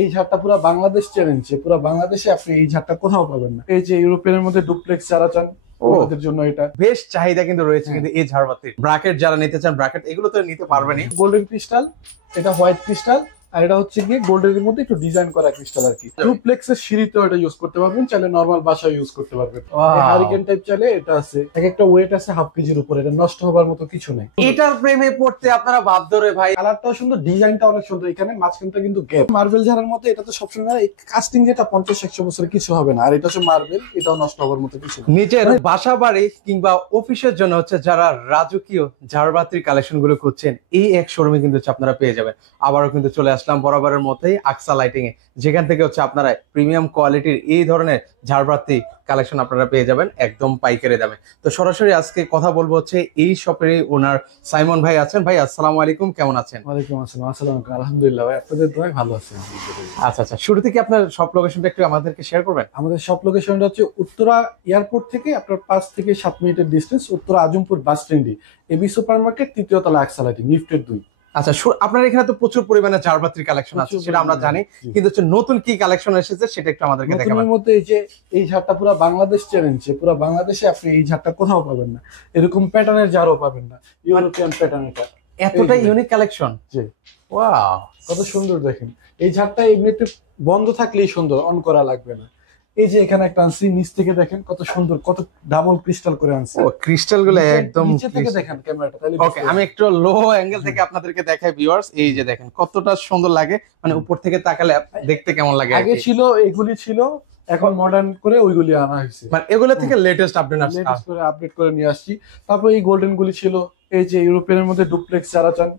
এই ঝাড়টা পুরো বাংলাদেশ চ্যালেঞ্জে, পুরো বাংলাদেশে আপনি এই ঝাড়টা কোথাও পাবেন না। এই যে ইউরোপিয়ানের মধ্যে ডুপ্লেক্স যারা চান ওদের জন্য এটা বেশ চাহিদা কিন্তু রয়েছে হ্যাঁ। কিন্তু এই ঝাড়বাতির। ব্র্যাকেট যারা নিতে চান, ব্র্যাকেট এগুলো তো নিতে পারবেনই। গোল্ডেন ক্রিস্টাল, এটা হোয়াইট ক্রিস্টাল, আর এটা হচ্ছে গিয়ে গোল্ডের মধ্যে একটু ডিজাইন করা ক্রিস্টাল আর কি। ডুপ্লেক্সের সিঁড়িতেও এটা ইউজ করতে পারবেন, চাইলে নরমাল বাসায় ইউজ করতে পারবেন। হারিকেন টাইপ চাইলে এটা আছে, এক একটা ওয়েট আছে হাফ কেজির উপরে, এটা নষ্ট হবার মতো কিছু নেই। এটার প্রেমে পড়তে আপনারা বাধ্য রে ভাই। কালারটাও সুন্দর, ডিজাইনটা অনেক সুন্দর। এখানে মাঝখানটা কিন্তু গ্যাপ। মার্বেল ঝাড়ার মতো এটা তো সবসময় কাস্টিং, যেটা 50-100 বছরের কিছু হবে না। আর এটা হচ্ছে মার্বেল, এটাও নষ্ট হবার মতো কিছু না। নিজের বাসা বাড়ি কিংবা অফিসের জন্য হচ্ছে যারা রাজকীয় ঝাড়বাতির কালেকশন গুলো খুঁজছেন, এই এক শোরুমে কিন্তু আপনারা পেয়ে যাবেন। আবারও কিন্তু চলে আসলাম বরাবরের মতোই আকসা লাইটিং এ, যেখান থেকে হচ্ছে আপনারা প্রিমিয়াম কোয়ালিটির এই ধরনের ঝাড়বাতি কালেকশন আপনারা পেয়ে যাবেন একদম পাইকারি দামে। তো সরাসরি আজকে কথা বলবো হচ্ছে এই শপের ওনার সাইমন ভাই আছেন। ভাই আসসালামু আলাইকুম, কেমন আছেন? ওয়ালাইকুম আসসালাম। আসসালামু আলাইকুম। আলহামদুলিল্লাহ ভাই, আপনাদের দোয়ায় ভালো আছেন। আচ্ছা আচ্ছা, শুরু থেকে আপনার শপ লোকেশনটা একটু আমাদেরকে শেয়ার করবেন? আমাদের সব লোকেশনটা হচ্ছে উত্তরা এয়ারপোর্ট থেকে আপনার 5 থেকে 7 মিনিটের ডিস্টেন্স, উত্তরা আজমপুর বাস স্ট্যান্ডে, এবি সুপার মার্কেট, 3য় তলা আকসা লাইটিং, লিফটের 2। আচ্ছা, আপনার এখানে তো প্রচুর পরিমাণে ঝাড়বাতির কালেকশন আছে, সেটা আমরা জানি, কিন্তু হচ্ছে নতুন কি কালেকশন এসেছে সেটা একটু আমাদেরকে দেখাবেন। নতুনের মধ্যে এই যে এই ঝাড়টা পুরো বাংলাদেশ চ্যালেঞ্জে, পুরো বাংলাদেশে আপনি এই ঝাড়টা কোথাও পাবেন না, এরকম প্যাটার্নের ঝাড়ও পাবেন না, ইউরোপিয়ান প্যাটার্ন। এটা এতটা ইউনিক কালেকশন। জি, ওয়াও, কত সুন্দর দেখেন। এই ঝাড়টা এমনিতে বন্ধ থাকলেই সুন্দর, অন করা লাগবে না। এই যে এখানে একটা আনছি, নিচ থেকে দেখেন কত সুন্দর, কত ডাবল ক্রিস্টাল করে আনছি। ও ক্রিস্টাল গুলো একদম নিচে থেকে দেখেন ক্যামেরাটা, তাহলে ওকে, আমি একটু লো অ্যাঙ্গেল থেকে আপনাদেরকে দেখাই ভিউয়ার্স। এই যে দেখেন কতটা সুন্দর লাগে, মানে উপর থেকে তাকালে দেখতে কেমন লাগে। আগে ছিল এগুলি ছিল, এখন মডার্ন করে ওইগুলি আনা হয়েছে, মানে এগুলো থেকে লেটেস্ট আপডেট লেটেস্ট করে আপডেট করে নিয়ে আসছি। তারপর এই গোল্ডেন গুলি ছিল, এই যে ইউরোপিয়ানের মধ্যে ডুপ্লেক্স যারা চান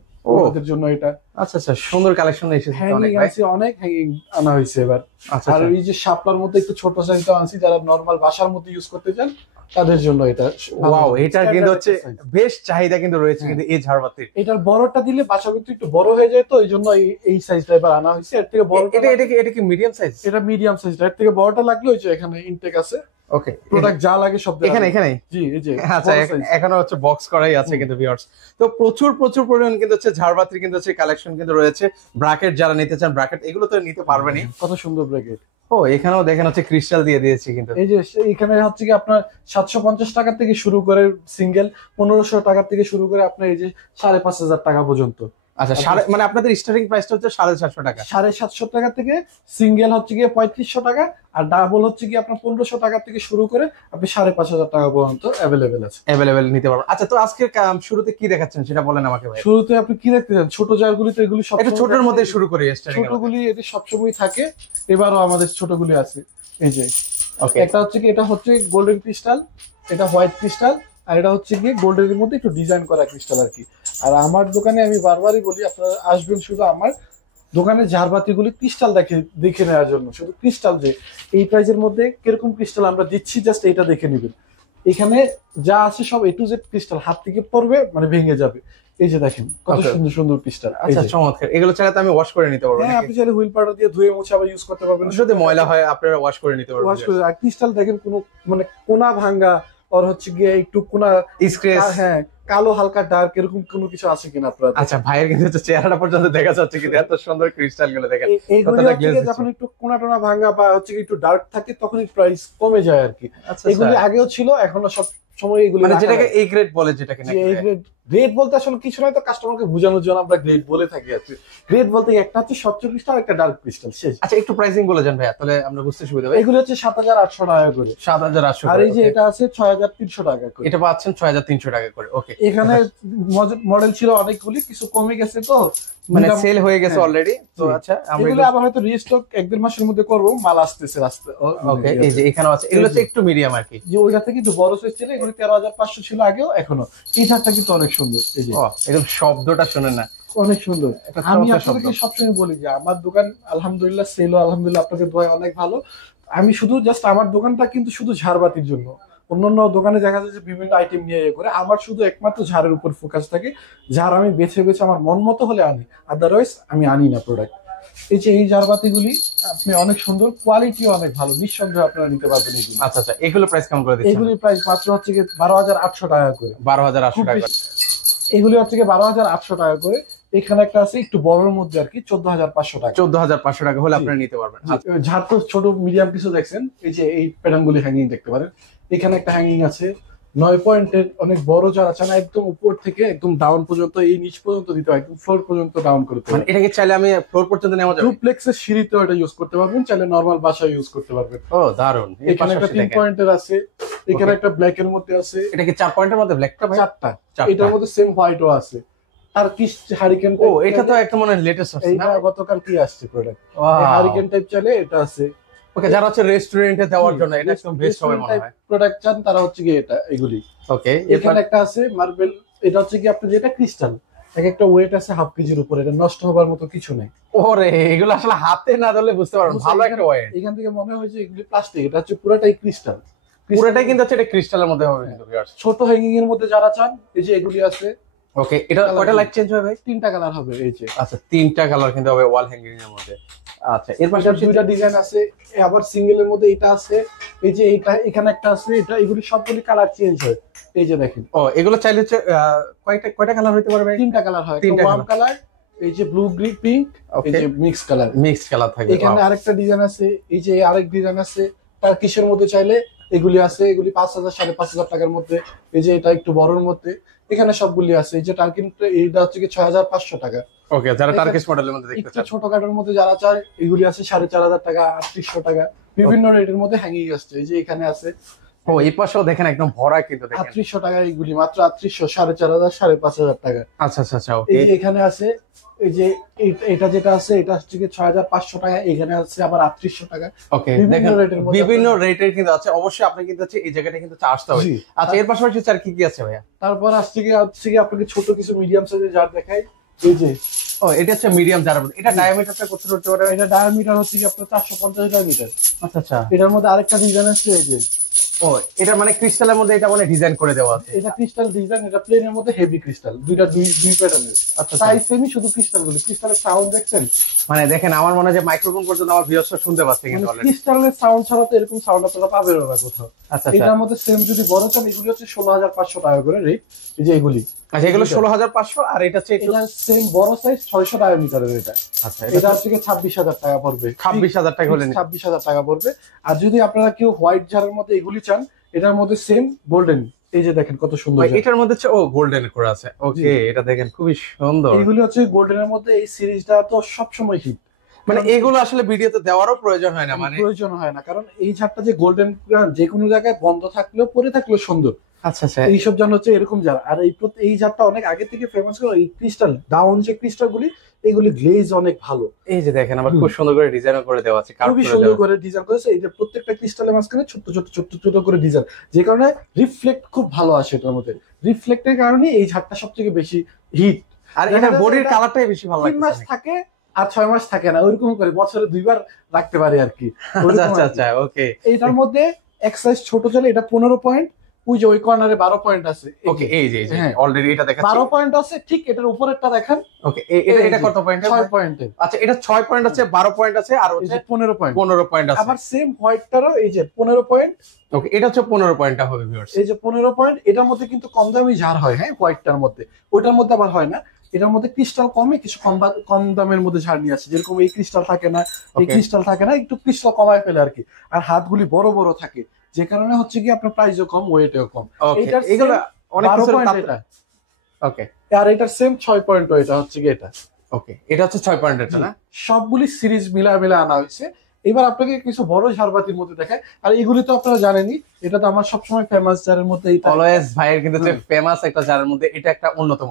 ওদের জন্য এটা। আচ্ছা আচ্ছা, সুন্দর কালেকশন এসেছে হ্যাংিং আছে, অনেক হ্যাঙ্গিং আনা হয়েছে এবার। আচ্ছা, আর এই যে শাপলার মধ্যে একটু ছোট সাইজটা আনছি, যারা নরমাল বাসার মধ্যে ইউজ করতে চান তাদের জন্য এটা। ওয়াও, এটা কিন্তু হচ্ছে বেশ চাহিদা কিন্তু রয়েছে কিন্তু এই ঝাড়বাতির। এটার বড়টা দিলে বাসা কিন্তু একটু বড় হয়ে যায়, তো এই জন্য এই সাইজটা এবার আনা হয়েছে। এর থেকে বড় এটা কি মিডিয়াম সাইজ? এটা মিডিয়াম সাইজটা, এর থেকে বড়টা লাগলে ওই যে এখানে ইনটেক আছে। ওকে, প্রোডাক্ট যা লাগে সব এখানে জি, এই যে আচ্ছা, এখনো হচ্ছে বক্স করাই আছে কিন্তু ভিউয়ার্স। তো প্রচুর পরিমাণ কিন্তু হচ্ছে ঝাড়বাতির কিন্তু হচ্ছে কালেকশন কিন্তু রয়েছে। ব্র্যাকেট যারা নিতে চান, ব্র্যাকেট এগুলো তো নিতে পারবেনই। কত সুন্দর ব্র্যাকেট। ও এখানেও দেখেন হচ্ছে ক্রিস্টাল দিয়ে দিয়েছি কিন্তু। এই যে এখানে হচ্ছে কি আপনার 750 টাকা থেকে শুরু করে সিঙ্গেল, 1500 টাকা থেকে শুরু করে আপনার এই যে 5,500 টাকা পর্যন্ত। আচ্ছা, মানে আপনাদের স্টার্টিং প্রাইসটা হচ্ছে 750 টাকা। 750 টাকা থেকে সিঙ্গেল হচ্ছে গিয়ে 3500 টাকা, আর ডাবল হচ্ছে গিয়ে আপনার 1500 টাকা থেকে শুরু করে আপনি 5,500 টাকা পর্যন্ত অ্যাভেলেবেল আছে, অ্যাভেলেবেল নিতে পারবেন। আচ্ছা, তো আজকে শুরুতে কি দেখাচ্ছেন সেটা বলেন আমাকে ভাই। শুরুতে আপনি কি দেখতে চান? ছোট জারগুলি তো এগুলি সব একটু ছোটর মধ্যে শুরু করি। ছোটগুলি এটি সবসময় থাকে, এবারও আমাদের ছোটগুলি আছে। এই যে ওকে, একটা হচ্ছে কি, এটা হচ্ছে গোল্ডেন ক্রিস্টাল, এটা হোয়াইট ক্রিস্টাল, আর এটা হচ্ছে গিয়ে গোল্ডের মধ্যে একটু ডিজাইন করা ক্রিস্টাল আর কি। আর আমার দোকানে আমি বারবারই বলি, আপনারা আসবেন শুধু আমার দোকানের ঝাড়বাতিগুলি ক্রিস্টাল দেখে নেওয়ার জন্য। শুধু ক্রিস্টাল যে এই প্রাইজের মধ্যে কিরকম ক্রিস্টাল আমরা দিচ্ছি, জাস্ট এটা দেখে নেবেন। এখানে যা আছে সব A to Z ক্রিস্টাল, হাত থেকে পড়বে মানে ভেঙে যাবে। এই যে দেখেন কত সুন্দর সুন্দর ক্রিস্টাল। আচ্ছা, চমৎকার। এগুলো চাইলে তো আমি ওয়াশ করে নিতে পারবো? হ্যাঁ, আপনি চাইলে হুইল পাউডার দিয়ে ধুয়ে মুছে আবার ইউজ করতে পারবেন। যদি ময়লা হয় আপনারা ওয়াশ করে নিতে পারবেন। ওয়াশ করে। আর ক্রিস্টাল দেখেন কোনো মানে কোনা ভাঙা, আর হচ্ছে গিয়ে একটু কোনা স্ক্র্যাচ, হ্যাঁ কালো হালকা ডার্ক এরকম কোনো কিছু আছে কিনা আপনার? আচ্ছা, ভাইয়ের কিন্তু হচ্ছে চেহারাটা পর্যন্ত দেখা যাচ্ছে কিন্তু এত সুন্দর ক্রিস্টাল গুলো দেখেন। এইগুলো যখন একটু কোনা টোনা ভাঙা বা হচ্ছে একটু ডার্ক থাকে তখনই প্রাইস কমে যায় আর কি। এগুলি আগেও ছিল, এখনো সব সময় এগুলি মানে যেটাকে এই গ্রেড বলে, যেটাকে নাকি এই গ্রেড বলতে আসলে কিছু নয়, তো কাস্টমারকে বোঝানোর জন্য আমরা গ্রেড বলে থাকি আর কি। গ্রেড বলতে একটা হচ্ছে স্বচ্ছ ক্রিস্টাল, একটা ডার্ক ক্রিস্টাল, শেষ। আচ্ছা, একটু প্রাইসিং বলে যান ভাইয়া, তাহলে আমরা বুঝতে সুবিধা হবে। এগুলো হচ্ছে 7,800 টাকা করে। 7,800। আর এই যে এটা আছে 6,300 টাকা করে। এটা পাচ্ছেন 6,300 টাকা করে। ওকে, এখানে মডেল ছিল অনেকগুলি, কিছু কমে গেছে তো মানে সেল হয়ে গেছে অলরেডি। তো আচ্ছা, আমরা এগুলো আবার হয়তো রিস্টক 1-1.5 মাসের মধ্যে করব, মাল আসতেছে রাস্তা। ওকে, এই যে এখানেও আছে, এগুলো তো একটু মিডিয়াম আর কি। যে ওইটা থেকে একটু বড় সাইজ ছিল, এগুলো 13,500 ছিল আগেও, এখনো। এই ঝাড়টা কিন্তু অনেক সুন্দর। এই যে একদম শব্দটা শুনেন না, অনেক সুন্দর। আমি আপনাদেরকে সবসময় বলি যে আমার দোকান আলহামদুলিল্লাহ সেলও আলহামদুলিল্লাহ আপনাদের দোয়ায় অনেক ভালো। আমি শুধু জাস্ট আমার দোকানটা কিন্তু শুধু ঝাড়বাতির জন্য। অন্যান্য দোকানে দেখা যায় যে বিভিন্ন আইটেম নিয়ে করে, আমার শুধু একমাত্র ঝাড়ের উপর ফোকাস থাকে। ঝাড় আমি বেছে বেছে আমার মন মতো হলে আনি, আদারওয়াইজ আমি আনি না প্রোডাক্ট। এই যে এই ঝাড়বাতিগুলি আপনি অনেক সুন্দর, কোয়ালিটিও অনেক ভালো, নিঃসন্দেহে আপনারা নিতে পারবেন এগুলো। আচ্ছা আচ্ছা, এগুলো প্রাইস কেমন করে দিচ্ছেন? এগুলির প্রাইস মাত্র হচ্ছে কি 12,800 টাকা করে। 12,800 টাকা। এগুলি হচ্ছে কি 12,800 টাকা করে। এখানে একটা আছে একটু বড়র মধ্যে আর কি 14,500 টাকা। 14,500 টাকা হলে আপনারা নিতে পারবেন। ঝাড় তো ছোট মিডিয়াম কিছু দেখছেন, এই যে এই প্যাটার্ন গুলি হ্যাঙ্গিং দেখতে পারেন। এখানে একটা হ্যাঙ্গিং আছে 9 পয়েন্টের, অনেক বড় যারা চান একদম উপর থেকে একদম ডাউন পর্যন্ত, এই নিচ পর্যন্ত দিতে হয়, একদম ফ্লোর পর্যন্ত ডাউন করতে মানে হয়। এটাকে চাইলে আমি ফ্লোর পর্যন্ত নেওয়া যাবে? ডুপ্লেক্সের সিঁড়িতেও এটা ইউজ করতে পারবেন, চাইলে নরমাল বাসায় ইউজ করতে পারবেন। ও দারুন। এখানে একটা 3 পয়েন্টের আছে, এখানে একটা ব্ল্যাক এর মধ্যে আছে। এটা কি 4 পয়েন্টের মধ্যে ব্ল্যাকটা ভাই? 4টা। এটার মধ্যে সেম হোয়াইটও আছে। আর কি হারিকেন, ও এটা তো একটা মনে লেটেস্ট আছে না? এইটা গতকাল কি আসছে প্রোডাক্ট, হারিকেন টাইপ চাইলে এটা আছে। ওকে, যারা হচ্ছে রেস্টুরেন্টে দেওয়ার জন্য এটা একদম বেস্ট হবে মনে হয়। প্রোডাক্ট চান তারা হচ্ছে কি এটা এগুলি। ওকে, এখানে একটা আছে মার্বেল, এটা হচ্ছে কি আপনি যেটা ক্রিস্টাল, এক একটা ওয়েট আছে হাফ কেজির উপরে, এটা নষ্ট হবার মতো কিছু নেই। ওরে এগুলো আসলে হাতে না ধরলে বুঝতে পারবেন ভালো একটা ওয়েট। এখান থেকে মনে হয় যে এগুলি প্লাস্টিক, এটা হচ্ছে পুরোটাই ক্রিস্টাল। পুরোটাই কিন্তু হচ্ছে এটা ক্রিস্টালের মধ্যে হবে কিন্তু ভিউয়ার্স। ছোট হ্যাঙ্গিং এর মধ্যে যারা চান, এই যে এগুলি আছে। ওকে, এটা কয়টা লাইট চেঞ্জ হবে ভাই? 3টা কালার হবে এই যে। আচ্ছা 3টা কালার কিন্তু হবে ওয়াল হ্যাঙ্গিং এর মধ্যে। আচ্ছা এর পাশে দুইটা ডিজাইন আছে, আবার সিঙ্গেল এর মধ্যে এটা আছে, এই যে এটা এখানে একটা আছে, এটা এগুলি সবগুলি কালার চেঞ্জ হয়। এই যে দেখেন, ও এগুলো চাইলে হচ্ছে কয়টা কালার হতে পারবে? 3টা কালার হয়, একটা ওয়ার্ম কালার, এই যে ব্লু গ্রিন পিঙ্ক, এই যে মিক্স কালার। মিক্স কালার থাকবে। এখানে আরেকটা ডিজাইন আছে, এই যে আরেক ডিজাইন আছে, তার কিসের মধ্যে চাইলে এগুলি আছে, এগুলি 5,000 5,500 টাকার মধ্যে। এই যে এটা একটু বড়র মধ্যে, এখানে সবগুলি আছে। এই যে টার্কিন, এইটা হচ্ছে কি 6,500 টাকা। ওকে, যারা টার্কিশ মডেলের মধ্যে দেখতে একটু চান, ছোটখাটোর মধ্যে যারা চায়, এগুলি আছে 4,500 টাকা, 3,800 টাকা, বিভিন্ন রেটের মধ্যে হ্যাঙ্গিং আসছে। এই যে এখানে আছে, ও এই পাশেও দেখেন একদম ভরা কিন্তু দেখেন। 3,800 টাকা এগুলি, মাত্র 3,800, 4,500, 5,500 টাকা। আচ্ছা আচ্ছা আচ্ছা। এই ওকে, যে এখানে আছে, এই যে এটা যেটা আছে এটা হচ্ছে কি 6,500 টাকা, এখানে আছে আবার 3,800 টাকা। ওকে বিভিন্ন দেখেন রেটের মধ্যে বিভিন্ন রেটের কিন্তু আছে। অবশ্যই আপনি কিন্তু হচ্ছে এই জায়গাটা কিন্তু আসতে হবে। জি। আচ্ছা এর পাশাপাশি স্যার কি কি আছে ভাইয়া? তারপর হচ্ছে কি আপনাকে ছোট কিছু মিডিয়াম সাইজের জার দেখাই। এই যে ও এটা হচ্ছে মিডিয়াম জার, এটা ডায়ামিটারটা কত হতে পারে? এটা ডায়ামিটার হচ্ছে কি আপনার 450 ডায়ামিটার। আচ্ছা আচ্ছা। এটার মধ্যে আরেকটা ডিজাইন আছে, এই যে ও এটা মানে ক্রিস্টালের মধ্যে এটা মানে ডিজাইন করে দেওয়া আছে। এটা ক্রিস্টাল ডিজাইন, এটা প্লেনের মধ্যে হেভি ক্রিস্টাল, দুই প্যাটার্নের। আচ্ছা সাইজ সেমই, শুধু ক্রিস্টালগুলো, ক্রিস্টালের সাউন্ড দেখছেন? মানে দেখেন আমার মনে হয় যে মাইক্রোফোন পর্যন্ত আমার ভিউয়ার্সরা শুনতে পাচ্ছে কিন্তু অলরেডি। ক্রিস্টালের সাউন্ড ছাড়া তো এরকম সাউন্ড আপনারা পাবেন না কোথাও। আচ্ছা আচ্ছা। এটার মধ্যে সেম যদি বড় চান, এগুলি হচ্ছে 16,500 টাকা করে রেট। এই যে এগুলি, আচ্ছা এগুলো 16,500 আর এটা হচ্ছে একটু এটা সেম বড় সাইজ 600 ডায়ামিটারের। এটা আচ্ছা এটা হচ্ছে কি 26,000 টাকা পড়বে। 26,000 টাকা হলে 26,000 টাকা পড়বে। আর যদি আপনারা কেউ হোয়াইট জারের মধ্যে এগুলি চান, এটার মধ্যে সেম গোল্ডেন, এই যে দেখেন কত সুন্দর। এটার মধ্যে হচ্ছে ও গোল্ডেন করে আছে। ওকে এটা দেখেন খুবই সুন্দর। এগুলি হচ্ছে গোল্ডেনের মধ্যে, এই সিরিজটা তো সবসময় হিট। মানে এগুলো আসলে ভিডিওতে দেওয়ারও প্রয়োজন হয় না, মানে প্রয়োজন হয় না, কারণ এই ঝাড়টা যে গোল্ডেন, যে কোনো জায়গায় বন্ধ থাকলেও পরে থাকলেও সুন্দর। আচ্ছা আচ্ছা। এইসব জান হচ্ছে এরকম জার। আর এই জারটা অনেক আগে থেকে ফেমাস, এই ক্রিস্টাল ডাউন যে ক্রিস্টাল গুলি, এগুলি গ্লেজ অনেক ভালো। এই যে দেখেন আবার খুব সুন্দর করে ডিজাইন করে দেওয়া আছে, কার্ভ খুবই করে সুন্দর দেওয়া। করে ডিজাইন করেছে। এই যে প্রত্যেকটা ক্রিস্টালের মাঝখানে ছোট ছোট ছোট ছোট করে ডিজাইন, যে কারণে রিফ্লেক্ট খুব ভালো আসে এটার মধ্যে। রিফ্লেক্টের কারণে এই ঝাড়টা সবথেকে বেশি হিট। আর এটা বডির কালারটাই বেশি ভালো 3 মাস লাগে। থাকে আর 6 মাস থাকে না, ওইরকম করে বছরে 2বার রাখতে পারে আর কি। আচ্ছা আচ্ছা আচ্ছা। ওকে এইটার মধ্যে এক সাইজ ছোট চলে, এটা 15 পয়েন্ট, ওই যে ওই কর্নারে 12 পয়েন্ট আছে। ওকে এই যে হ্যাঁ অলরেডি এটা দেখাচ্ছি। 12 পয়েন্ট আছে, ঠিক এটার উপরেরটা দেখেন। ওকে এটা এটা কত পয়েন্ট? 6 পয়েন্টের। আচ্ছা এটা 6 পয়েন্ট আছে, 12 পয়েন্ট আছে আর এই হচ্ছে যে 15 পয়েন্ট। 15 পয়েন্ট আছে। আবার সেম হোয়াইটটারও এই যে 15 পয়েন্ট। ওকে এটা হচ্ছে 15 পয়েন্টটা হবে ভিউয়ার্স। এই যে 15 পয়েন্ট, এটার মধ্যে কিন্তু কম দামি ঝাড় হয়, হ্যাঁ হোয়াইটটার মধ্যে, ওইটার মধ্যে আবার হয় না। এটার মধ্যে ক্রিস্টাল কমে, কিছু কম দামের মধ্যে ঝাড় নিয়ে আসে, যেরকম এই ক্রিস্টাল থাকে না, এই ক্রিস্টাল থাকে না, একটু ক্রিস্টাল কমায় ফেলে আর কি। আর হাতগুলি বড় বড় থাকে, যে কারণে হচ্ছে কি আপনার প্রাইসও কম, ওয়েটও কম। ওকে এগুলো অনেক কিছু এটা। ওকে আর এটার সেম 6 পয়েন্ট, এটা হচ্ছে কি এটা। ওকে এটা হচ্ছে 6 পয়েন্টের না? সবগুলি সিরিজ মিলা আনা হয়েছে। এবার আপনাকে কিছু বড় ঝাড়বাতির মধ্যে দেখায়। আর এগুলি তো আপনারা জানেনই, এটা তো আমার সবসময় ফেমাস জারের মধ্যে। অলওয়েজ ভাইয়ের কিন্তু ফেমাস একটা জারের মধ্যে এটা একটা অন্যতম।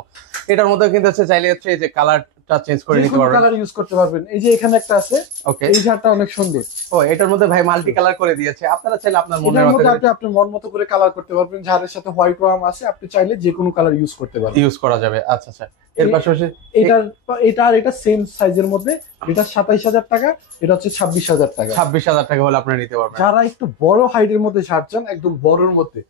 এটার মধ্যে কিন্তু হচ্ছে চাইলে হচ্ছে এই যে কালারটা চেঞ্জ করে নিতে পারবেন, কালার ইউজ করতে পারবেন। এই যে এখানে একটা আছে, ওকে এই ঝাড়টা অনেক সুন্দর। ও এটার মধ্যে ভাই মাল্টি কালার করে দিয়েছে, আপনারা চাইলে আপনার মনের এটার মতো মধ্যে আপনি মন মতো করে কালার করতে পারবেন। ঝাড়ের সাথে হোয়াইট ওয়ার্ম আছে, আপনি চাইলে যে কোনো কালার ইউজ করতে পারবেন, ইউজ করা যাবে। আচ্ছা আচ্ছা। এর পাশাপাশি এটা সেম সাইজের মধ্যে, এটা 27,000 টাকা, এটা হচ্ছে 26,000 টাকা। 26,000 টাকা হলে আপনারা নিতে পারবেন। যারা একটু বড় হাইটের মধ্যে ঝাড় চান, একদম বড়র মধ্যে,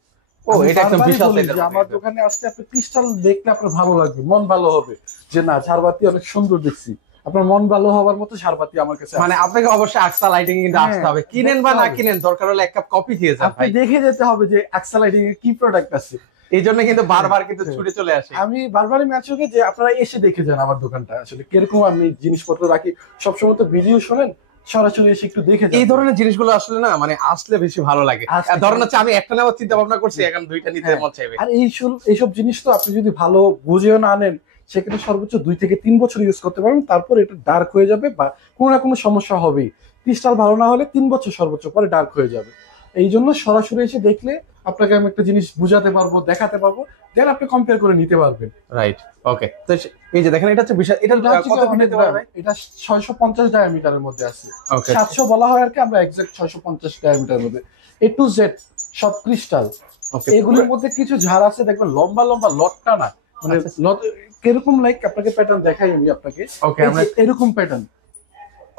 ও এটা একদম বিশাল সাইজের। আমার দোকানে আসলে আপনি ক্রিস্টাল দেখলে আপনার ভালো লাগবে, মন ভালো হবে যে না ঝাড়বাতি অনেক সুন্দর দেখছি। আপনার মন ভালো হওয়ার মতো ঝাড়বাতি আমার কাছে, মানে আপনাকে অবশ্যই আকসা লাইটিং কিন্তু আসতে হবে, কিনেন বা না কিনেন, দরকার হলে এক কাপ কফি খেয়ে যান আপনি ভাই। দেখে যেতে হবে যে আকসা লাইটিং এর কি প্রোডাক্ট আছে। এই জন্য কিন্তু বারবার কিন্তু ছুটে চলে আসে। আমি বারবারই ম্যাচ হোক যে আপনারা এসে দেখে যান আমার দোকানটা আসলে কিরকম আমি জিনিসপত্র রাখি। সবসময় তো ভিডিও শোনেন, সরাসরি এসে একটু দেখে যান। এই ধরনের জিনিসগুলো আসলে না মানে আসলে বেশি ভালো লাগে। ধরেন হচ্ছে আমি একটা নেওয়ার চিন্তা ভাবনা করছি, এখন দুইটা নিতে মন চাইবে। আর এইসব জিনিস তো আপনি যদি ভালো বুঝেও না আনেন, সেক্ষেত্রে সর্বোচ্চ 2 থেকে 3 বছর ইউজ করতে পারবেন, তারপর এটা ডার্ক হয়ে যাবে বা কোনো না কোনো সমস্যা হবেই। ক্রিস্টাল ভালো না হলে 3 বছর সর্বোচ্চ পরে ডার্ক হয়ে যাবে। এই জন্য সরাসরি এসে দেখলে আপনাকে আমি একটা জিনিস বুঝাতে পারবো, দেখাতে পারবো, দেন আপনি কম্পেয়ার করে নিতে পারবেন। রাইট, ওকে। তো এই যে দেখেন এটা হচ্ছে বিশাল, এটা কত ফিট হতে পারবে? এটা 650 ডায়ামিটারের মধ্যে আছে। ওকে, 700 বলা হয় আর কি, আমরা এক্সাক্ট 650 ডায়ামিটারের মধ্যে। A to Z সব ক্রিস্টাল। ওকে, এগুলোর মধ্যে কিছু ঝাড় আছে দেখবেন লম্বা লম্বা, লটটা না মানে কিরকম লাইক আপনাকে প্যাটার্ন দেখাই আমি আপনাকে। ওকে, আমরা এরকম প্যাটার্ন।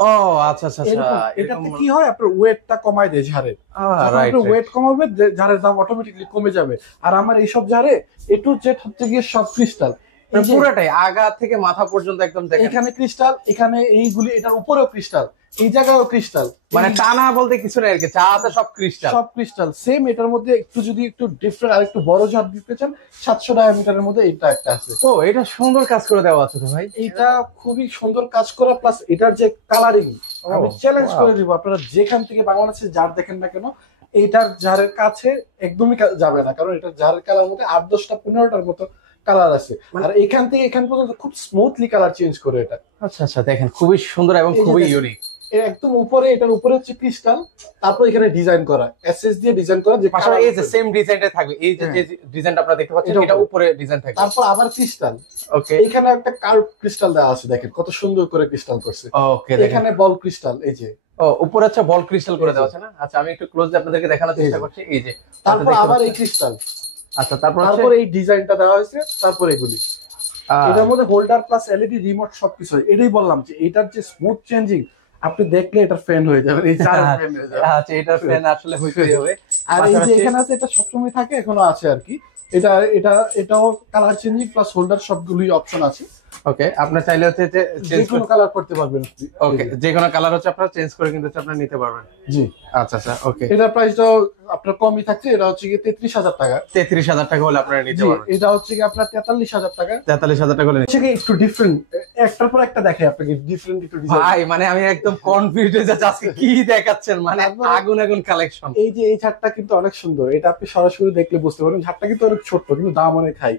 ও আচ্ছা আচ্ছা আচ্ছা, এটাতে কি হয়, আপনার ওয়েটটা কমায় দেয় ঝাড়ের। রাইট, ওয়েট কমাবে, ঝাড়ের দাম অটোমেটিকলি কমে যাবে। আর আমার এইসব ঝাড়ে A to Z হচ্ছে গিয়ে সব ক্রিস্টাল, পুরোটাই আগা থেকে মাথা পর্যন্ত একদম দেখেন। এখানে ক্রিস্টাল, এখানে এইগুলি, এটার উপরেও ক্রিস্টাল, এই জায়গায়ও ক্রিস্টাল, মানে টানা বলতে কিছু নেই আর কি, যা আছে সব ক্রিস্টাল। সব ক্রিস্টাল সেম। এটার মধ্যে একটু যদি একটু ডিফারেন্ট আর একটু বড় ঝাড় দিতে চান, 700 ডায়ামিটারের মধ্যে এটা একটা আছে। ও এটা সুন্দর কাজ করে দেওয়া আছে তো ভাই। এটা খুবই সুন্দর কাজ করা, প্লাস এটার যে কালারিং, আমি চ্যালেঞ্জ করে দিব, আপনারা যেখান থেকে বাংলাদেশে ঝাড় দেখেন না কেন, এইটার ঝাড়ের কাছে একদমই যাবে না, কারণ এটার ঝাড়ের কালার মধ্যে 8-10টা 15টার মতো কালার আছে। আর এখান থেকে এখান পর্যন্ত খুব স্মুথলি কালার চেঞ্জ করে এটা। আচ্ছা আচ্ছা, দেখেন খুবই সুন্দর এবং খুবই ইউনিক। এর একদম উপরে, এটার উপরে হচ্ছে ক্রিস্টাল, তারপর এখানে ডিজাইন করা, এসএস দিয়ে ডিজাইন করা, যে পাশাপাশি এই যে সেম ডিজাইনটা থাকবে, এই যে ডিজাইনটা আপনারা দেখতে পাচ্ছেন, এটা উপরে ডিজাইন থাকবে। তারপর আবার ক্রিস্টাল, ওকে, এখানে একটা কার্ভ ক্রিস্টাল দেওয়া আছে, দেখেন কত সুন্দর করে ক্রিস্টাল করছে। ওকে, এখানে বল ক্রিস্টাল, এই যে উপরে হচ্ছে বল ক্রিস্টাল করে দেওয়া আছে না? আচ্ছা, আমি একটু ক্লোজলি আপনাদেরকে দেখানোর চেষ্টা করছি। এই যে তারপর আবার এই ক্রিস্টাল, আচ্ছা, তারপর এই ডিজাইনটা দেওয়া হয়েছে, তারপর এগুলি এটার মধ্যে হোল্ডার প্লাস এলইডি রিমোট সবকিছু। এটাই বললাম যে এটার যে স্মুথ চেঞ্জিং, আপনি দেখলে এটা ফ্যান হয়ে যাবে, এই চার ফ্যান হয়ে যাবে। আচ্ছা, এটা ফ্যান আসলে হইতেই হবে। আর এই যে এখানে আছে, এটা সবসময় থাকে, এখনো আছে আর কি। এটাও কালার চেঞ্জিং প্লাস হোল্ডার সবগুলোই অপশন আছে। ওকে, আপনার চাইলে হচ্ছে যে কোনো কালার করতে পারবেন। ওকে, যে কোনো কালার হচ্ছে আপনারা চেঞ্জ করে কিন্তু আপনারা নিতে পারবেন। জি, আচ্ছা আচ্ছা, ওকে। এটার প্রাইসটাও আপনার কমই থাকছে, এটা হচ্ছে কি 33,000 টাকা। 33,000 টাকা হলে আপনারা নিতে পারবেন। এটা হচ্ছে কি আপনার 43,000 টাকা। 43,000 টাকা হলে হচ্ছে কি একটু ডিফারেন্ট, একটার পর একটা দেখে আপনাকে ডিফারেন্ট একটু ডিজাইন। ভাই মানে আমি একদম কনফিউজড যে আজকে কি দেখাচ্ছেন, মানে আগুন আগুন কালেকশন। এই যে এই ঝাড়টা কিন্তু অনেক সুন্দর, এটা আপনি সরাসরি দেখলে বুঝতে পারবেন। ঝাড়টা কিন্তু অনেক ছোট্ট, কিন্তু দাম অনেক হাই।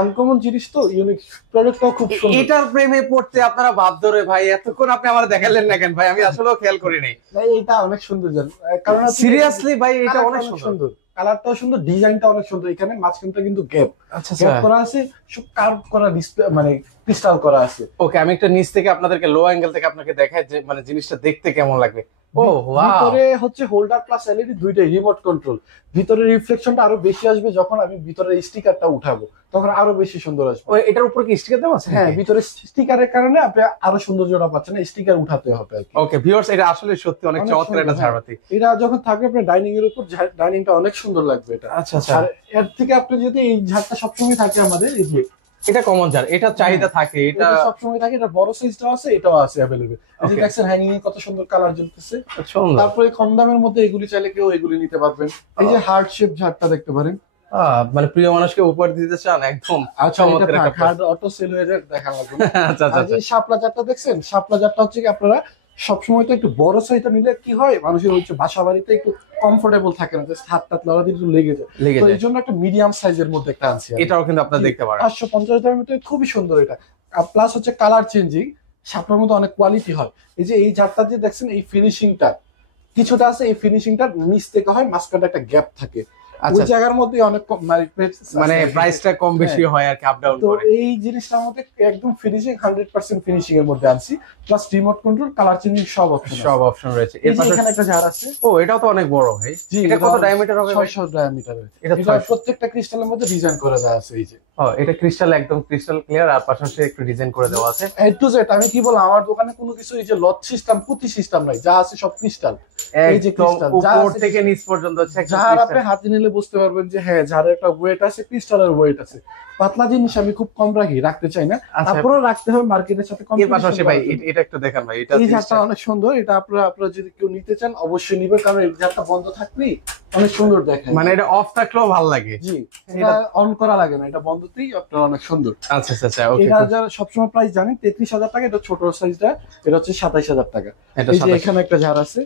আনকমন জিনিস তো, ইউনিক প্রোডাক্টটাও খুব সুন্দর। এটার প্রেমে পড়তে আপনারা বাধ্য রে ভাই। এতক্ষণ আপনি আমার দেখালেন না কেন ভাই? আমি আসলেও খেয়াল করি নাই। ভাই এটা অনেক সুন্দর জান, কারণ সিরিয়াসলি ভাই এটা অনেক সুন্দর, কালারটাও সুন্দর, ডিজাইনটা অনেক সুন্দর। এখানে মাঝখানটা কিন্তু গ্যাপ, আচ্ছা গ্যাপ করা আছে, সব কার্ভ করা ডিসপ্লে, মানে ক্রিস্টাল করা আছে। ওকে, আমি একটা নিচ থেকে আপনাদেরকে লো অ্যাঙ্গেল থেকে আপনাকে দেখাই যে মানে জিনিসটা দেখতে কেমন লাগবে। ও ওয়াও, ভিতরে হচ্ছে হোল্ডার প্লাস এলইডি দুইটাই রিমোট কন্ট্রোল। ভিতরে রিফ্লেকশনটা আরো বেশি আসবে যখন আমি ভিতরে স্টিকারটা উঠাবো, তখন আরো বেশি সুন্দর আসবে। ওই এটার উপরে কি স্টিকার দেওয়া আছে? হ্যাঁ, ভিতরে স্টিকারের কারণে আপনি আরো সৌন্দর্যটা পাচ্ছেন, স্টিকার উঠাতে হবে আর কি। ওকে ভিউয়ার্স, এটা আসলে সত্যি অনেক চমৎকার একটা ঝাড়বাতি। এটা যখন থাকবে আপনার ডাইনিং এর উপর, ডাইনিংটা অনেক সুন্দর লাগবে এটা। আচ্ছা আচ্ছা, আর এর থেকে আপনি যদি এই ঝাড়টা সবসময় থাকে আমাদের, এই যে এটা কমন ঝাড়, এটা চাহিদা থাকে, এটা সবসময় থাকে। এটা বড় সাইজটাও আছে, এটাও আছে अवेलेबल। এই যে দেখছেন হ্যাঙ্গিং এ কত সুন্দর কালার জ্বলতেছে। তারপরে কম দামের মধ্যে এগুলি চাইলে কেউ এগুলি নিতে পারবেন। এই যে হার্ট শেপ ঝাড়টা দেখতে পারেন, মানে প্রিয় মানুষকে উপহার দিতে চান একদম চমৎকার একটা হার্ট অটো সেল হয়ে যায়, দেখা লাগবে না। আচ্ছা আর আচ্ছা, এই শাপলা ঝাড়টা দেখছেন, শাপলা ঝাড়টা হচ্ছে কি আপনারা সবসময় তো একটু বড় সাইজটা নিলে কি হয়, মানুষের হচ্ছে বাসা বাড়িতে একটু কমফোর্টেবল থাকে না, জাস্ট হাত টাত লড়া দিয়ে একটু লেগে যায়। তো এই জন্য একটা মিডিয়াম সাইজের মধ্যে একটা আনছি। এটাও কিন্তু আপনারা দেখতে পারেন। 550 টাকার মধ্যে খুবই সুন্দর এটা। প্লাস হচ্ছে কালার চেঞ্জিং, শাপলার মধ্যে অনেক কোয়ালিটি হয়। এই যে এই ঝাড়টা যে দেখছেন, এই ফিনিশিংটা কিছুটা আছে, এই ফিনিশিংটা নিচ থেকে হয়, মাঝখানে একটা গ্যাপ থাকে, ওই জায়গার মধ্যে অনেক মানে প্রাইসটা কম বেশি হয় আর কি, আপ ডাউন করে। তো এই জিনিসটার মধ্যে একদম ফিনিশিং 100% ফিনিশিং এর মধ্যে আনছি, plus remote control, colour changing সব অপশন রয়েছে। এর পাশে এখানে একটা ঝাড় আছে। ও এটাও তো অনেক বড় ভাই। এটা কত ডায়ামিটার হবে? 600 ডায়ামিটারের। এটা প্রত্যেকটা ক্রিস্টালের মধ্যে ডিজাইন করে দেওয়া আছে। এই যে এটা ক্রিস্টাল, একদম ক্রিস্টাল ক্লিয়ার, আর পাশাপাশি একটু ডিজাইন করে দেওয়া আছে। এ টু জেড। আমি কি বললাম, আমার দোকানে কোনো কিছু এই যে লট সিস্টেম, পুঁতি সিস্টেম নাই, যা আছে সব ক্রিস্টাল। এই যে ক্রিস্টাল উপর থেকে নিচ পর্যন্ত ঝাড় আপনি হাতে নিলে বুঝতে পারবেন যে হ্যাঁ, ঝাড়ের একটা ওয়েট আছে, ক্রিস্টালের ওয়েট আছে। পাতলা জিনিস আমি খুব কম রাখতে চাই না, তারপরেও রাখতে হবে মার্কেটের সাথে কম। এর পাশাপাশি ভাই এটা একটু দেখান ভাই, এটা এই ঝাড়টা অনেক সুন্দর। এটা আপনারা যদি কেউ নিতে চান অবশ্যই নিবেন, কারণ এই ঝাড়টা বন্ধ থাকলেই অনেক সুন্দর দেখায়। মানে এটা অফ থাকলেও ভালো লাগে। জি, এটা অন করা লাগে না, এটা বন্ধতেই আপনার অনেক সুন্দর। আচ্ছা আচ্ছা আচ্ছা, ওকে। এটা যারা সবসময় প্রাইস জানেন 33,000 টাকা, এটা ছোট সাইজটা, এটা হচ্ছে 27,000 টাকা। এটা এই যে 27,000 এখানে একটা ঝাড় আছে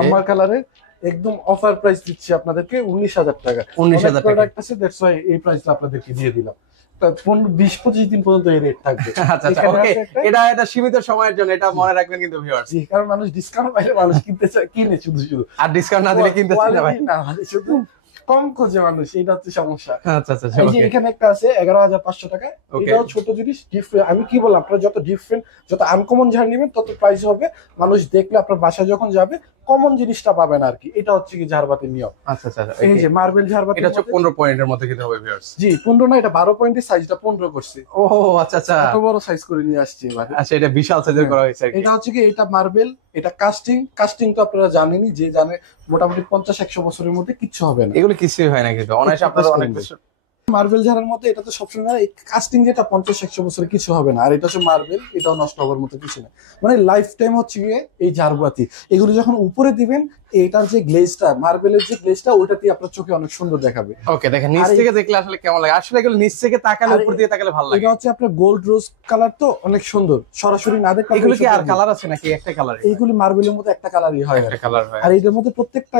আমার কালারের, একদম অফার প্রাইস দিচ্ছি আপনাদেরকে 19,000 টাকা। 19,000 টাকা প্রোডাক্ট আছে, দ্যাটস ওয়াই এই প্রাইসটা আপনাদেরকে দিয়ে দিলাম। 20-25 দিন পর্যন্ত এই রেট থাকবে। আচ্ছা আচ্ছা, ওকে। এটা সীমিত সময়ের জন্য, এটা মনে রাখবেন কিন্তু ভিউয়ার্স। জি, কারণ মানুষ ডিসকাউন্ট পাইলে মানুষ কিনতে চায়, কিনে শুধু শুধু, আর ডিসকাউন্ট না দিলে কিনতে চায় না ভাই। না, মানে শুধু কম খোঁজে মানুষ, এটা হচ্ছে সমস্যা। আচ্ছা আচ্ছা, এই যে ওকে এখানে একটা আছে 11,500 টাকা। ওকে। এটাও ছোট জিনিস, ডিফারেন্ট। আমি কি বললাম, আপনারা যত ডিফারেন্ট, যত আনকমন ঝাড় নেবেন তত প্রাইস হবে। মানুষ দেখলে আপনার বাসায় যখন যাবে কমন জিনিসটা পাবেন আর কি। এটা হচ্ছে কি ঝাড়বাতির নিয়ম। আচ্ছা আচ্ছা, এই যে মার্বেল ঝাড়বাতি, এটা হচ্ছে 15 পয়েন্টের মধ্যে কিন্তু হবে ভিউয়ার্স। জি 15 না, এটা 12 পয়েন্টের, সাইজটা 15 করছে। ও আচ্ছা আচ্ছা, এত বড় সাইজ করে নিয়ে আসছে এবার। আচ্ছা এটা বিশাল সাইজের করা হয়েছে আর কি। এটা হচ্ছে কি, এটা মার্বেল, এটা কাস্টিং তো আপনারা জানেনই, যে জানে মোটামুটি 50-100 বছরের মধ্যে কিচ্ছু হবে না। এগুলো কিছুই হয় না কিন্তু অনায়াসে আপনারা অনেক কিছু। মার্বেল ঝাড়ের মধ্যে এটা তো সবসময় এই কাস্টিং, যেটা 50-100 বছরে কিছু হবে না। আর এটা হচ্ছে মার্বেল, এটাও নষ্ট হওয়ার মতো কিছু না। মানে লাইফ টাইম হচ্ছে গিয়ে এই ঝাড়বাতি, এগুলো যখন উপরে দিবেন, এটার যে গ্লেজটা, মার্বেলের যে গ্লেজটা, ওইটা দিয়ে আপনার চোখে অনেক সুন্দর দেখাবে। ওকে, দেখেন নিচ থেকে দেখলে আসলে কেমন লাগে। আসলে এগুলো নিচ থেকে তাকালে, উপর দিয়ে তাকালে ভালো লাগে। এটা হচ্ছে আপনার গোল্ড রোজ কালার, তো অনেক সুন্দর, সরাসরি না দেখলে। এগুলো কি আর কালার আছে নাকি একটা কালার? এইগুলি মার্বেলের মধ্যে একটা কালারই হয়, একটা কালার হয়। আর এটার মধ্যে প্রত্যেকটা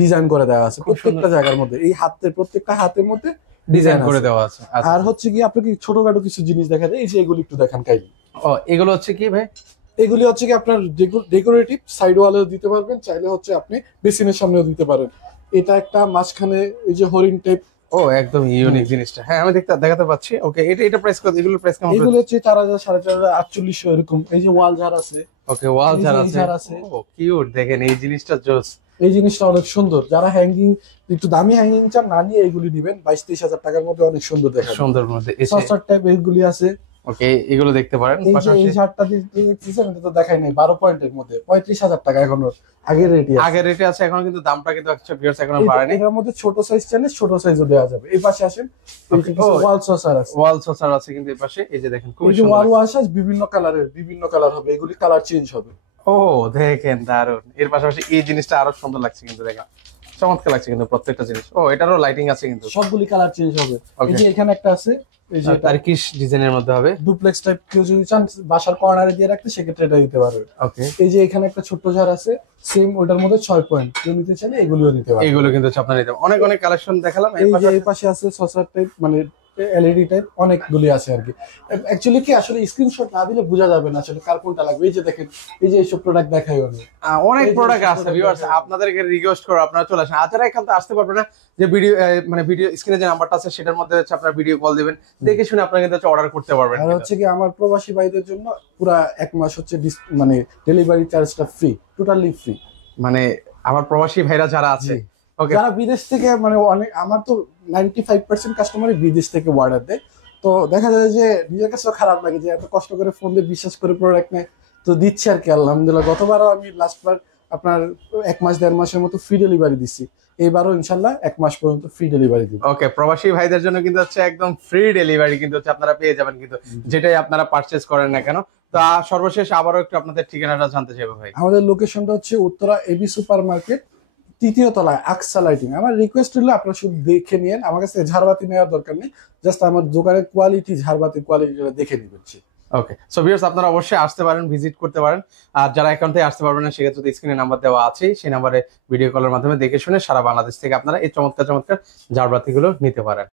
ডিজাইন করে দেওয়া আছে, প্রত্যেকটা জায়গার মধ্যে, এই হাতের প্রত্যেকটা হাতের মধ্যে ডিজাইন করে দেওয়া আছে। আর হচ্ছে কি, আপনাকে ছোটখাটো কিছু জিনিস দেখা যায়, এই যে এগুলি একটু দেখান কাইলি। ও, এগুলো হচ্ছে কি ভাই? এগুলি হচ্ছে কি আপনার ডেকোরেটিভ, সাইড ওয়ালেও দিতে পারবেন, চাইলে হচ্ছে আপনি বেসিনের সামনেও দিতে পারেন। এটা একটা মাঝখানে এই যে হরিণ টাইপ। ও, একদম ইউনিক জিনিসটা। হ্যাঁ, আমি দেখাতে পাচ্ছি। ওকে, এটা প্রাইস কত? এগুলোর প্রাইস কেমন? এগুলো হচ্ছে 4,000, 4,500, 4800 এরকম। এই যে ওয়াল ঝাড় আছে। ওকে, ওয়াল ঝাড় এই ঝাড় আছে। আছে। ও কিউট, দেখেন এই জিনিসটা জোস। এই জিনিসটা অনেক সুন্দর। যারা হ্যাঙ্গিং, একটু দামি হ্যাঙ্গিং চান, না নিয়ে এগুলি দিবেন, 22-23 হাজার টাকার মধ্যে অনেক সুন্দর দেখা সুন্দর মধ্যে সস্তার টাইপ এগুলি আছে। ওকে, এগুলো দেখতে পারেন। এই যে এই ঝাড়টা দিয়েছেন, এটা তো দেখাই নাই, 12 পয়েন্টের মধ্যে 35,000 টাকা। এখনো আগের রেটই আছে, আগের রেটে আছে এখন, কিন্তু দামটা কিন্তু ভিউয়ার্স এখনো বাড়েনি। এটার মধ্যে ছোট সাইজ চাইলে ছোট সাইজও দেওয়া যাবে। এই পাশে আসেন, ওয়াল সসার আছে। ওয়াল সসার আছে কিন্তু এই পাশে। এই যে দেখেন, খুব এই যে ওয়াল ওয়াশ বিভিন্ন কালারের, বিভিন্ন কালার হবে, এগুলি কালার চেঞ্জ হবে। ও দেখেন, দারুন। এর পাশাপাশি এই জিনিসটা আরো সুন্দর লাগছে কিন্তু, দেখেন চমৎকার লাগছে কিন্তু প্রত্যেকটা জিনিস। ও, এটারও লাইটিং আছে কিন্তু, সবগুলি কালার চেঞ্জ হবে। এই যে এখানে একটা আছে, এই যে টার্কিশ ডিজাইনের মধ্যে হবে, ডুপ্লেক্স টাইপ। কেউ যদি চান বাসার কর্নারে দিয়ে রাখতে, সেক্ষেত্রে এটা দিতে পারবে। ওকে। এই যে এখানে একটা ছোট্ট ঝাড় আছে, সেম ওটার মধ্যে 6 পয়েন্ট। কেউ নিতে চাইলে এগুলিও দিতে পারবে। এগুলো কিন্তু আপনার নিতে অনেক অনেক কালেকশন দেখালাম। এই যে এই পাশে আছে সসার টাইপ, মানে এলইডি টাইপ, অনেকগুলি আছে আর কি। অ্যাকচুয়ালি কি, আসলে স্ক্রিনশট না দিলে বোঝা যাবে না আসলে কার কোনটা লাগবে। এই যে দেখেন, এই যে এইসব প্রোডাক্ট দেখাই অনেক অনেক প্রোডাক্ট আছে ভিউয়ার্স, আপনাদেরকে রিকোয়েস্ট করো আপনারা চলে আসেন। যারা এখান থেকে আসতে পারবে না, যে ভিডিও মানে ভিডিও স্ক্রিনে যে নাম্বারটা আছে সেটার মধ্যে হচ্ছে আপনারা ভিডিও কল দিবেন, দেখে শুনে আপনারা কিন্তু অর্ডার করতে পারবেন। আর হচ্ছে কি, আমার প্রবাসী ভাইদের জন্য পুরো 1 মাস হচ্ছে মানে ডেলিভারি চার্জটা ফ্রি, টোটালি ফ্রি। মানে আমার প্রবাসী ভাইরা যারা আছে, ওকে, যারা বিদেশ থেকে, মানে অনেক, আমার তো 95% কাস্টমারই বিদেশ থেকে অর্ডার দেয়। তো দেখা যায় যে নিজের কাছেও খারাপ লাগে যে এত কষ্ট করে ফোন দিয়ে বিশ্বাস করে প্রোডাক্ট নেয়, তো দিচ্ছে আর কি। আলহামদুলিল্লাহ, গতবারও আমি লাস্টবার আপনার 1 মাস 1.5 মাসের মতো ফ্রি ডেলিভারি দিচ্ছি। এইবারও ইনশাল্লাহ 1 মাস পর্যন্ত ফ্রি ডেলিভারি দিব। ওকে, প্রবাসী ভাইদের জন্য কিন্তু হচ্ছে একদম ফ্রি ডেলিভারি কিন্তু হচ্ছে আপনারা পেয়ে যাবেন কিন্তু, যেটাই আপনারা পারচেজ করেন না কেন। তো সর্বশেষ আবারও একটু আপনাদের ঠিকানাটা জানতে চাইবো ভাই। আমাদের লোকেশনটা হচ্ছে উত্তরা এবি সুপার মার্কেট, 3য় তলায়, আকসা লাইটিং। আমার রিকোয়েস্ট হলো আপনারা শুধু দেখে নিন, আমার কাছে ঝাড়বাতি নেওয়ার দরকার নেই, জাস্ট আমার দোকানের কোয়ালিটি, ঝাড়বাতির কোয়ালিটিটা দেখে নিবেন। ওকে, সো ভিউয়ার্স আপনারা অবশ্যই আসতে পারেন, ভিজিট করতে পারেন। আর যারা এখান থেকে আসতে পারবেন না, সেক্ষেত্রে স্ক্রিনে নাম্বার দেওয়া আছে, সেই নাম্বারে ভিডিও কলের মাধ্যমে দেখে শুনে সারা বাংলাদেশ থেকে আপনারা এই চমৎকার চমৎকার ঝাড়বাতিগুলো নিতে পারেন।